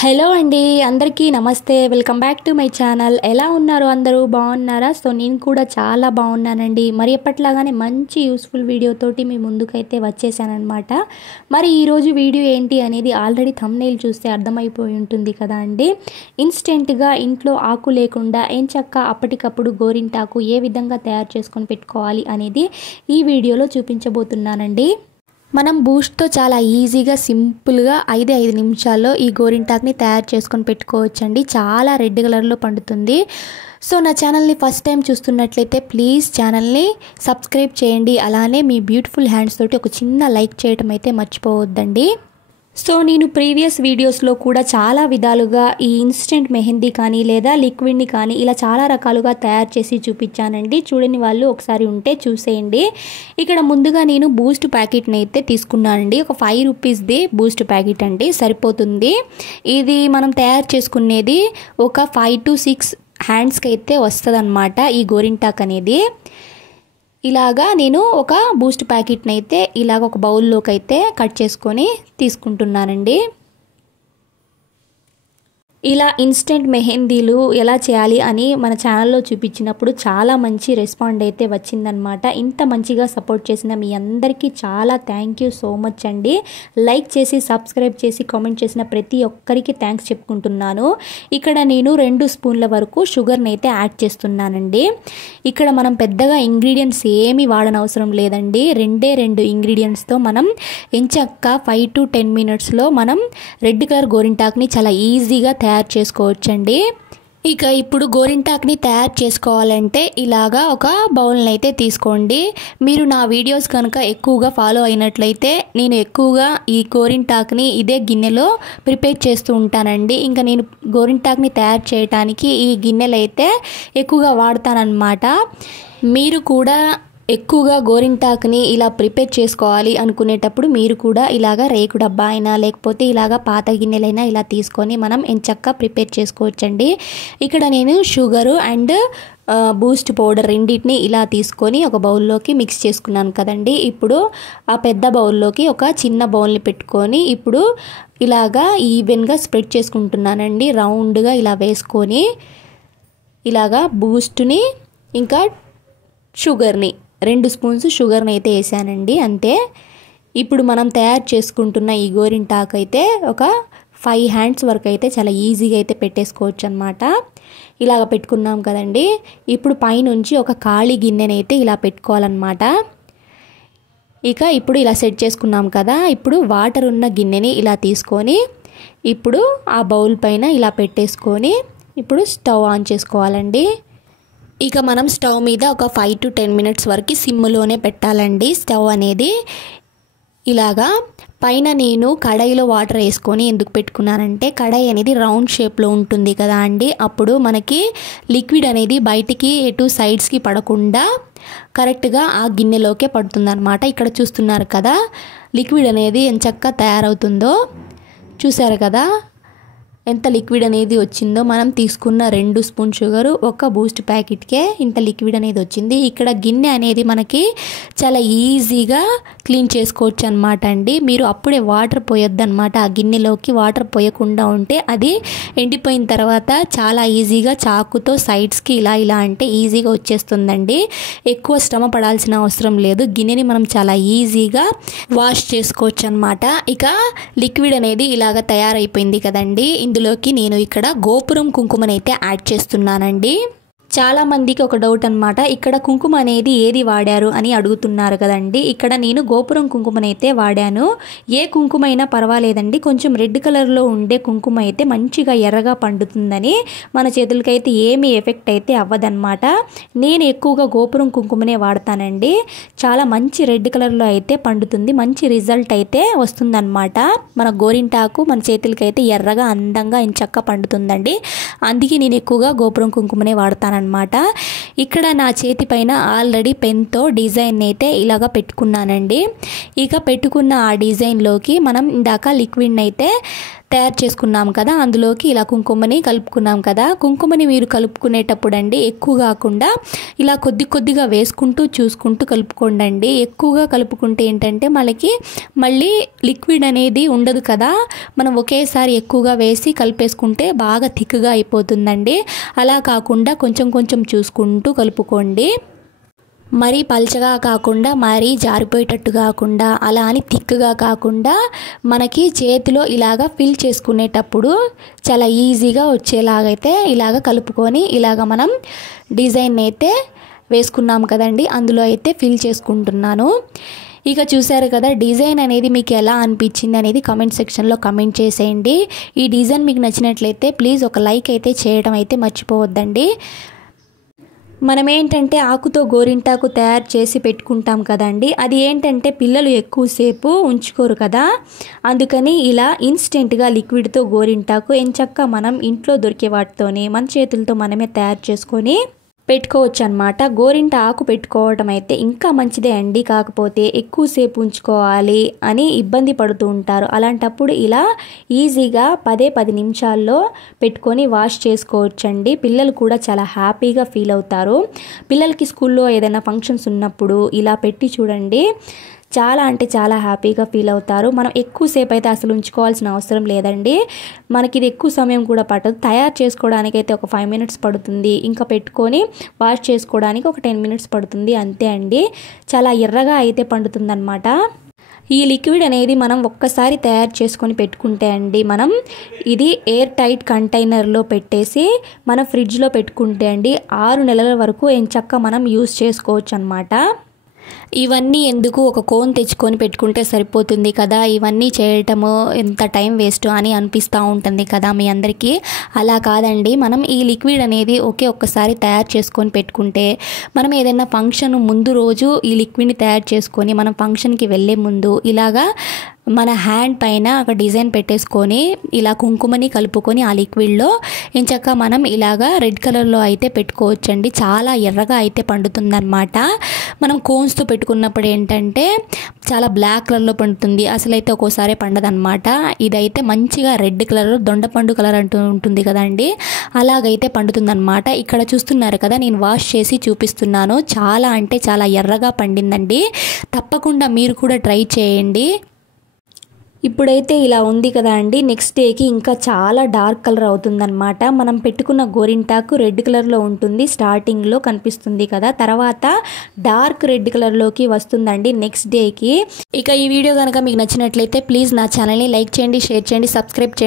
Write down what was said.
Hello అండి, అందరికీ నమస్తే. Welcome back to my channel. ఎలా ఉన్నారు? అందరూ బాగున్నారా? సో నేను కూడా చాలా బాగున్నానండి. మరి ఎప్పట్లాగానే మంచి యూస్ఫుల్ వీడియోతోటి మీ ముందుకైతే వచ్చేసానమాట. మరి ఈరోజు వీడియో ఏంటి అనేది ఆల్రెడీ థంబ్నెయిల్ చూస్తే అర్థమైపోయి ఉంటుంది కదా అండి. ఇన్స్టెంట్గా ఇంట్లో ఆకు లేకుండా ఎంచక్కా అప్పటికప్పుడు గోరింటాకు ఏ విధంగా తయారు చేసుకొని పెట్టుకోవాలి అనేది ఈ వీడియోలో చూపించబోతున్నానండి. మనం బూస్ట్తో చాలా ఈజీగా సింపుల్గా 5 నిమిషాల్లో ఈ గోరింటాక్ని తయారు చేసుకొని పెట్టుకోవచ్చండి. చాలా రెడ్ కలర్లో పండుతుంది. సో నా ఛానల్ని ఫస్ట్ టైం చూస్తున్నట్లయితే ప్లీజ్ ఛానల్ని సబ్స్క్రైబ్ చేయండి. అలానే మీ బ్యూటిఫుల్ హ్యాండ్స్ తోటి ఒక చిన్న లైక్ చేయటం అయితే మర్చిపోవద్దండి. సో నేను ప్రీవియస్ వీడియోస్లో కూడా చాలా విధాలుగా ఈ ఇన్స్టెంట్ మెహందీ కానీ లేదా లిక్విడ్ని కానీ ఇలా చాలా రకాలుగా తయారు చేసి చూపించానండి. చూడని వాళ్ళు ఒకసారి ఉంటే చూసేయండి. ఇక్కడ ముందుగా నేను బూస్ట్ ప్యాకెట్ని అయితే తీసుకున్నానండి. ఒక 5 రూపీస్ది బూస్ట్ ప్యాకెట్ అండి, సరిపోతుంది. ఇది మనం తయారు చేసుకునేది ఒక 5 to 6 హ్యాండ్స్కి అయితే వస్తుంది అన్నమాట ఈ గోరింటాక్ అనేది. ఇలాగా నేను ఒక బూస్ట్ ప్యాకెట్ని అయితే ఇలాగ ఒక బౌల్లోకి అయితే కట్ చేసుకొని తీసుకుంటున్నానండి. ఇలా ఇన్స్టెంట్ మెహందీలు ఎలా చేయాలి అని మన ఛానల్లో చూపించినప్పుడు చాలా మంచి రెస్పాండ్ అయితే వచ్చిందనమాట. ఇంత మంచిగా సపోర్ట్ చేసిన మీ అందరికీ చాలా థ్యాంక్ యూ సో మచ్ అండి. లైక్ చేసి సబ్స్క్రైబ్ చేసి కామెంట్ చేసిన ప్రతి ఒక్కరికి థ్యాంక్స్ చెప్పుకుంటున్నాను. ఇక్కడ నేను 2 స్పూన్ల వరకు షుగర్ని అయితే యాడ్ చేస్తున్నానండి. ఇక్కడ మనం పెద్దగా ఇంగ్రీడియంట్స్ ఏమీ వాడనవసరం లేదండి. 2 ఇంగ్రీడియంట్స్తో మనం ఎంచక్కా 5 to 10 మినిట్స్లో మనం రెడ్ కలర్ గోరింటాక్ని చాలా ఈజీగా తయారు చేసుకోవచ్చండి. ఇక ఇప్పుడు గోరింటాక్ని తయారు చేసుకోవాలంటే ఇలాగా ఒక బౌల్ని అయితే తీసుకోండి. మీరు నా వీడియోస్ కనుక ఎక్కువగా ఫాలో అయినట్లయితే నేను ఎక్కువగా ఈ గోరింటాక్ని ఇదే గిన్నెలో ప్రిపేర్ చేస్తూ ఉంటానండి. ఇంకా నేను గోరింటాక్ని తయారు చేయడానికి ఈ గిన్నెలు అయితే ఎక్కువగా వాడతానన్నమాట. మీరు కూడా ఎక్కువగా గోరింటాక్ని ఇలా ప్రిపేర్ చేసుకోవాలి అనుకునేటప్పుడు మీరు కూడా ఇలాగ రేకు డబ్బా అయినా లేకపోతే ఇలాగ పాత గిన్నెలైనా ఇలా తీసుకొని మనం ఎంచక్కా ప్రిపేర్ చేసుకోవచ్చండి. ఇక్కడ నేను షుగరు అండ్ బూస్ట్ పౌడర్ రెండింటిని ఇలా తీసుకొని ఒక బౌల్లోకి మిక్స్ చేసుకున్నాను కదండి. ఇప్పుడు ఆ పెద్ద బౌల్లోకి ఒక చిన్న బౌల్ని పెట్టుకొని ఇప్పుడు ఇలాగా ఈవెన్గా స్ప్రెడ్ చేసుకుంటున్నానండి. రౌండ్గా ఇలా వేసుకొని ఇలాగా బూస్ట్ని ఇంకా షుగర్ని 2 స్పూన్స్ షుగర్ని అయితే వేసానండి, అంతే. ఇప్పుడు మనం తయారు చేసుకుంటున్న ఈ గోరింటాకు అయితే ఒక 5 హ్యాండ్స్ వరకు అయితే చాలా ఈజీగా అయితే పెట్టేసుకోవచ్చు అనమాట. ఇలాగ పెట్టుకున్నాం కదండి. ఇప్పుడు పైనుంచి ఒక ఖాళీ గిన్నెని అయితే ఇలా పెట్టుకోవాలన్నమాట. ఇక ఇప్పుడు ఇలా సెట్ చేసుకున్నాం కదా. ఇప్పుడు వాటర్ ఉన్న గిన్నెని ఇలా తీసుకొని ఇప్పుడు ఆ బౌల్ పైన ఇలా పెట్టేసుకొని ఇప్పుడు స్టవ్ ఆన్ చేసుకోవాలండి. ఇక మనం స్టవ్ మీద ఒక 5 to 10 మినిట్స్ వరకు సిమ్లోనే పెట్టాలండి స్టవ్ అనేది. ఇలాగా పైన నేను కడాయిలో వాటర్ వేసుకొని ఎందుకు పెట్టుకున్నానంటే కడాయి అనేది రౌండ్ షేప్లో ఉంటుంది కదా అండి. అప్పుడు మనకి లిక్విడ్ అనేది బయటికి ఎటు సైడ్స్కి పడకుండా కరెక్ట్గా ఆ గిన్నెలోకే పడుతుంది అనమాట. ఇక్కడ చూస్తున్నారు కదా లిక్విడ్ అనేది ఎంచక్కా తయారవుతుందో, చూసారు కదా ఎంత లిక్విడ్ అనేది వచ్చిందో. మనం తీసుకున్న 2 స్పూన్ షుగరు ఒక బూస్ట్ ప్యాకెట్కే ఇంత లిక్విడ్ అనేది వచ్చింది. ఇక్కడ గిన్నె అనేది మనకి చాలా ఈజీగా క్లీన్ చేసుకోవచ్చు అనమాట అండి. మీరు అప్పుడే వాటర్ పోయొద్దు అనమాట. ఆ గిన్నెలోకి వాటర్ పోయకుండా ఉంటే అది ఎండిపోయిన తర్వాత చాలా ఈజీగా చాకుతో సైడ్స్కి ఇలా అంటే ఈజీగా వచ్చేస్తుందండి. ఎక్కువ శ్రమ పడాల్సిన అవసరం లేదు. గిన్నెని మనం చాలా ఈజీగా వాష్ చేసుకోవచ్చు అనమాట. ఇక లిక్విడ్ అనేది ఇలాగ తయారైపోయింది కదండి. ఇందులోకి నేను ఇక్కడ గోపురం కుంకుమనైతే యాడ్ చేస్తున్నానండి. చాలా మందికి ఒక డౌట్ అనమాట, ఇక్కడ కుంకుమ అనేది ఏది వాడారు అని అడుగుతున్నారు కదండి. ఇక్కడ నేను గోపురం కుంకుమనైతే వాడాను. ఏ కుంకుమ అయినా పర్వాలేదండి, కొంచెం రెడ్ కలర్లో ఉండే కుంకుమ అయితే మంచిగా ఎర్రగా పండుతుందని మన చేతులకైతే ఏమీ ఎఫెక్ట్ అయితే అవ్వదన్నమాట. నేను ఎక్కువగా గోపురం కుంకుమనే వాడతానండి. చాలా మంచి రెడ్ కలర్లో అయితే పండుతుంది, మంచి రిజల్ట్ అయితే వస్తుందన్నమాట. మన గోరింటాకు మన చేతులకైతే ఎర్రగా అందంగా ఎంచక్కా పండుతుందండి. అందుకే నేను ఎక్కువగా గోపురం కుంకుమనే వాడతాను అనమాట. ఇక్కడ నా చేతి పైన ఆల్రెడీ పెన్తో డిజైన్ అయితే ఇలాగ పెట్టుకున్నానండి. ఇక పెట్టుకున్న ఆ డిజైన్లోకి మనం ఇందాక లిక్విడ్ని అయితే తయారు చేసుకున్నాం కదా, అందులోకి ఇలా కుంకుమని కలుపుకున్నాం కదా. కుంకుమని మీరు కలుపుకునేటప్పుడు అండి ఎక్కువ కాకుండా ఇలా కొద్ది కొద్దిగా వేసుకుంటూ చూసుకుంటూ కలుపుకోండి. ఎక్కువగా కలుపుకుంటే ఏంటంటే మళ్ళీ లిక్విడ్ అనేది ఉండదు కదా, మనం ఒకేసారి ఎక్కువగా వేసి కలిపేసుకుంటే బాగా థిక్గా అయిపోతుందండి. అలా కాకుండా కొంచెం కొంచెం చూసుకుంటూ కలుపుకోండి. మరీ పల్చగా కాకుండా మరీ జారిపోయేటట్టు కాకుండా అలా అని థిక్గా కాకుండా మనకి చేతిలో ఇలాగా ఫిల్ చేసుకునేటప్పుడు చాలా ఈజీగా వచ్చేలాగైతే ఇలాగ కలుపుకొని ఇలాగ మనం డిజైన్ అయితే వేసుకున్నాం కదండి, అందులో అయితే ఫిల్ చేసుకుంటున్నాను. ఇక చూసారు కదా, డిజైన్ అనేది మీకు ఎలా అనిపించింది అనేది కామెంట్ సెక్షన్లో కామెంట్ చేసేయండి. ఈ డిజైన్ మీకు నచ్చినట్లయితే ప్లీజ్ ఒక లైక్ అయితే చేయడం అయితే మర్చిపోవద్దండి. మనం ఏంటంటే ఆకుతో గోరింటాకు తయారు చేసి పెట్టుకుంటాం కదండి, అది ఏంటంటే పిల్లలు ఎక్కువసేపు ఉంచుకోరు కదా, అందుకని ఇలా ఇన్స్టెంట్గా లిక్విడ్తో గోరింటాకు ఎంచక్కా మనం ఇంట్లో దొరికే వాటితోనే మన చేతులతో మనమే తయారు చేసుకొని పెట్టుకోవచ్చు అనమాట. గోరింట ఆకు పెట్టుకోవడం అయితే ఇంకా మంచిదే అండి, కాకపోతే ఎక్కువసేపు ఉంచుకోవాలి అని ఇబ్బంది పడుతూ ఉంటారు. అలాంటప్పుడు ఇలా ఈజీగా 10 నిమిషాల్లో పెట్టుకొని వాష్ చేసుకోవచ్చండి. పిల్లలు కూడా చాలా హ్యాపీగా ఫీల్ అవుతారు. పిల్లలకి స్కూల్లో ఏదైనా ఫంక్షన్స్ ఉన్నప్పుడు ఇలా పెట్టి చూడండి, చాలా అంటే చాలా హ్యాపీగా ఫీల్ అవుతారు. మనం ఎక్కువసేపు అయితే అసలు ఉంచుకోవాల్సిన అవసరం లేదండి. మనకి ఇది ఎక్కువ సమయం కూడా పట్టదు. తయారు చేసుకోవడానికి అయితే ఒక 5 మినిట్స్ పడుతుంది, ఇంకా పెట్టుకొని వాష్ చేసుకోవడానికి ఒక 10 మినిట్స్ పడుతుంది, అంతే అండి. చాలా ఎర్రగా అయితే పండుతుందన్నమాట. ఈ లిక్విడ్ అనేది మనం ఒక్కసారి తయారు చేసుకొని పెట్టుకుంటే అండి, మనం ఇది ఎయిర్ టైట్ కంటైనర్లో పెట్టేసి మనం ఫ్రిడ్జ్లో పెట్టుకుంటే అండి 6 నెలల వరకు ఎంచక్కా మనం యూస్ చేసుకోవచ్చు అనమాట. ఇవన్నీ ఎందుకు, ఒక కోన్ తెచ్చుకొని పెట్టుకుంటే సరిపోతుంది కదా, ఇవన్నీ చేయటము ఎంత టైం వేస్ట్ అని అనిపిస్తూ ఉంటుంది కదా మీ అందరికీ. అలా కాదండి, మనం ఈ లిక్విడ్ అనేది ఒక్కసారి తయారు చేసుకొని పెట్టుకుంటే మనం ఏదైనా ఫంక్షన్ ముందు రోజు ఈ లిక్విడ్ని తయారు చేసుకొని మనం ఫంక్షన్కి వెళ్ళే ముందు ఇలాగా మన హ్యాండ్ పైన ఒక డిజైన్ పెట్టేసుకొని ఇలా కుంకుమని కలుపుకొని ఆ లిక్విడ్లో ఎంచక్క మనం ఇలాగా రెడ్ కలర్లో అయితే పెట్టుకోవచ్చండి. చాలా ఎర్రగా అయితే పండుతుందన్నమాట. మనం కోన్స్తో పెట్టుకున్నప్పుడు ఏంటంటే చాలా బ్లాక్ కలర్లో పండుతుంది, అసలైతే ఒక్కోసారి పండదన్నమాట. ఇదైతే మంచిగా రెడ్ కలర్, దొండపండు కలర్ అంటూ ఉంటుంది కదండి, అలాగైతే పండుతుందన్నమాట. ఇక్కడ చూస్తున్నారు కదా, నేను వాష్ చేసి చూపిస్తున్నాను. చాలా అంటే చాలా ఎర్రగా పండిందండి. తప్పకుండా మీరు కూడా ట్రై చేయండి. ఇప్పుడైతే ఇలా ఉంది కదా అండి, నెక్స్ట్ డేకి ఇంకా చాలా డార్క్ కలర్ అవుతుందన్నమాట. మనం పెట్టుకున్న గోరింటాకు రెడ్ కలర్లో ఉంటుంది, స్టార్టింగ్లో కనిపిస్తుంది కదా, తర్వాత డార్క్ రెడ్ కలర్లోకి వస్తుందండి నెక్స్ట్ డేకి. ఇక ఈ వీడియో కనుక మీకు నచ్చినట్లయితే ప్లీజ్ నా ఛానల్ని లైక్ చేయండి, షేర్ చేయండి, సబ్స్క్రైబ్ చేయండి.